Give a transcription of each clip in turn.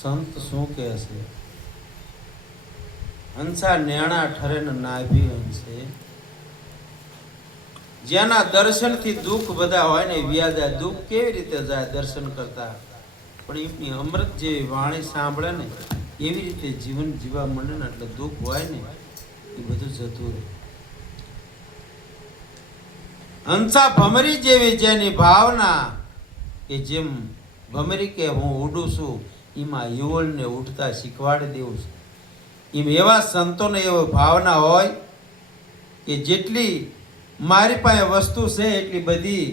સંત શું કહે છે? હંસા નેણા ઠરે ને નાભી હંસે. જેના દર્શનથી દુઃખ બધા હોય ને વ્યાજા દુઃખ કેવી રીતે જાય દર્શન કરતા, પણ એમની અમૃત જેવી વાણી સાંભળે ને એવી રીતે જીવન જીવા મળે ને એટલે દુઃખ હોય ને એ બધું જતું રહે. હંસા ભમરી જેવી જેની ભાવના, કે જેમ ભમરી કે હું ઉડું છું એમાં યુવળને ઉઠતા શીખવાડી દેવું છે. એમ એવા સંતોને એવો ભાવના હોય કે જેટલી મારી પાસે વસ્તુ છે એટલી બધી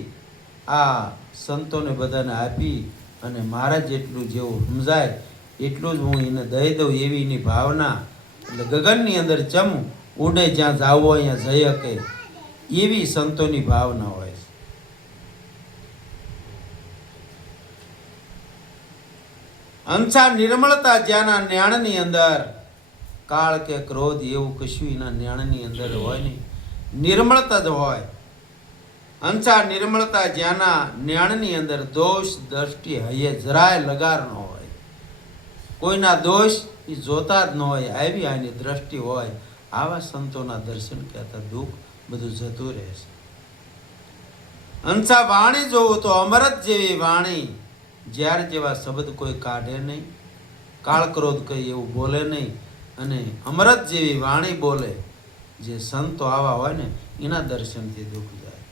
આ સંતોને બધાને આપી અને મારા જેટલું જેવું સમજાય એટલું જ હું એને દઈ દઉં એવી એની ભાવના. એટલે ગગનની અંદર ચમ ઉડે જ્યાં જાવો અહીંયા જઈ શકે એવી સંતોની ભાવના હોય છે. હંસા નિર્મળતા જ્યાંના ન્યાણની અંદર કાળ કે ક્રોધ એવું કશું એના ન્યાણની અંદર હોય નહીં, નિર્મળતા જ હોય. હંસા નિર્મળતા જ્યાંના ન્યાણની અંદર દોષ દ્રષ્ટિ હૈયે જરાય લગાર ન હોય, કોઈના દોષ એ જોતા જ ન હોય, આવી આની દ્રષ્ટિ હોય. આવા સંતોના દર્શન કહેતા દુઃખ બધું જતું રહે છે. હંસા વાણી જોવું તો અમૃત જેવી વાણી, જ્યારે જેવા શબ્દ કોઈ કાઢે નહીં, કાળ ક્રોધ કઈ એવું બોલે નહીં, અને અમૃત જેવી વાણી બોલે. જે સંતો આવા હોય ને એના દર્શનથી દુઃખ જાય.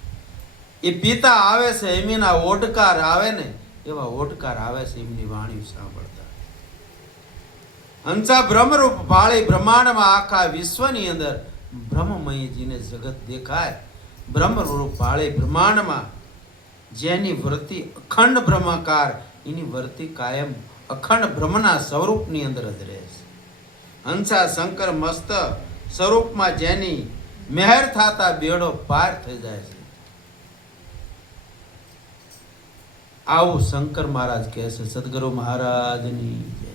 એ પિતા આવે છે એમના ઓડકાર આવે ને એવા ઓડકાર આવે છે એમની વાણી સાંભળતા. હંસા બ્રહ્મરૂપ ભાળી બ્રહ્માંડમાં આખા વિશ્વની અંદર બ્રહ્મમયજીને જગત દેખાય. બ્રહ્મરૂપ ભાળી બ્રહ્માંડમાં જેની વૃત્તિ અખંડ બ્રહ્માકાર, એની વૃત્તિ કાયમ અખંડ બ્રહ્મના સ્વરૂપની અંદર જ રહે છે. હંસા શંકર મસ્ત સ્વરૂપમાં જેની મહેર થાતા બેડો પાર થઈ જાય છે. આવું શંકર મહારાજ કહે છે. સદગુરુ મહારાજની જય.